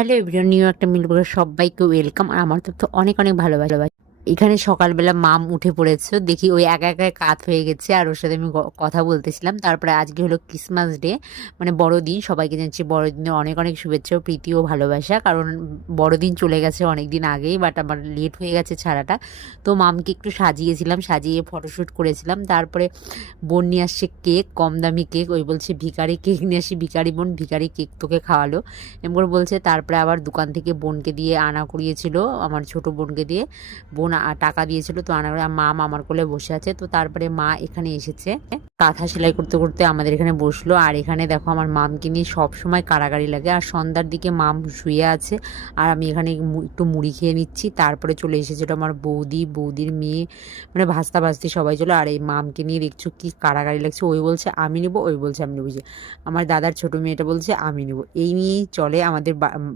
Hello everyone, new একটা মিল করে সবাইকে ওয়েলকাম। আর আমার তো অনেক অনেক ভালোবাসা। এখানে সকালবেলা মাম উঠে পড়েছে, দেখি ওই একা একা কাত হয়ে গেছে, আর ওর সাথে আমি কথা বলতেছিলাম। তারপরে আজকে হলো ক্রিসমাস ডে, মানে বড়দিন। সবাইকে জানছি বড়দিনের অনেক অনেক শুভেচ্ছা, প্রীতি ও ভালোবাসা। কারণ বড়দিন চলে গেছে অনেক দিন আগেই, বাট আমার লেট হয়ে গেছে ছাড়াটা। তো মামকে একটু সাজিয়েছিলাম, সাজিয়ে ফটোশ্যুট করেছিলাম। তারপরে বোন নিয়ে আসছে কেক, কম দামি কেক। ওই বলছে ভিখারি কেক নিয়ে আসি, ভিখারি বোন, ভিখারি কেক তোকে খাওয়ালো এমন করে বলছে। তারপরে আবার দোকান থেকে বোনকে দিয়ে আনা করিয়েছিল, আমার ছোট বোনকে দিয়ে। বোন টাকা দিয়েছিল, তো আনা করে মা আমার কোলে বসে আছে। তো তারপরে মা এখানে এসেছে, কাঁথা সেলাই করতে করতে আমাদের এখানে বসলো। আর এখানে দেখো আমার মামকে নিয়ে সব সময় কাড়াকাড়ি লাগে। আর সন্ধ্যার দিকে মাম শুয়ে আছে, আর আমি এখানে একটু মুড়ি খেয়ে নিচ্ছি। তারপরে চলে এসেছিল আমার বৌদির মেয়ে, মানে ভাস্তা ভাস্তি সবাই চলো। আর এই মামকে নিয়ে দেখছো কি কাড়াকাড়ি লাগছে। ওই বলছে আমি নিবো, ওই বলছে আমি নিবো। যে আমার দাদার ছোট মেয়েটা বলছে আমি নিবো। এই নিয়েই চলে আমাদের